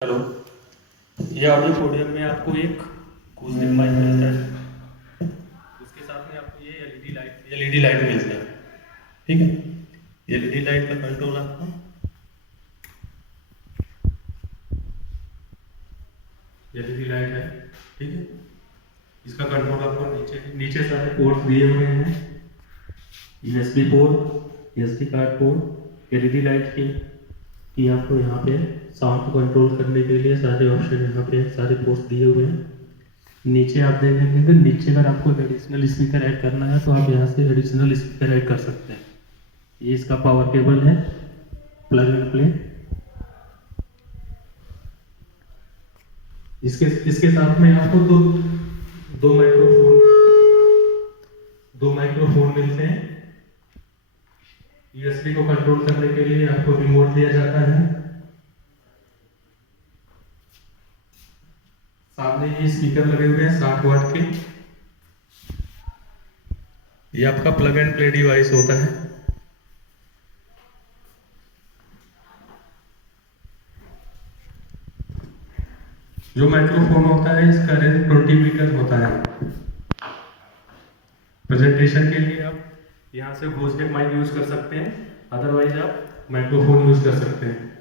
Hello. ये audio podium में आपको एक कूलिंग माइक मिलता है, उसके साथ में आपको ये एलईडी लाइट मिलता है। ठीक है, एलईडी लाइट का कंट्रोल आपको एलईडी लाइट है। ठीक है, इसका कंट्रोल आपको नीचे नीचे सारे पोर्ट दिए हुए हैं, USB port, SD card port, LED light की आपको यहाँ पे साउंड को कंट्रोल करने के लिए सारे ऑप्शन यहाँ पे सारे पोर्ट दिए हुए हैं। नीचे आप देखेंगे तो नीचे अगर आपको एडिशनल स्पीकर ऐड करना है तो आप यहाँ से एडिशनल स्पीकर ऐड कर सकते हैं। ये इसका पावर केबल है, प्लग एंड प्ले। इसके इसके साथ में आपको दो माइक्रोफोन मिलते हैं। यूएसबी को कंट्रोल करने के लिए आपको रिमोट दिया जाता है। सामने ये स्पीकर लगे हुए हैं 60 वाट के। ये आपका प्लग एंड प्ले डिवाइस होता है। जो माइक्रोफोन होता है इसका रेंज 20 मीटर होता है। प्रेजेंटेशन के लिए आप यहाँ से घोष के माइक यूज कर सकते हैं, अदरवाइज आप माइक्रोफोन यूज कर सकते हैं।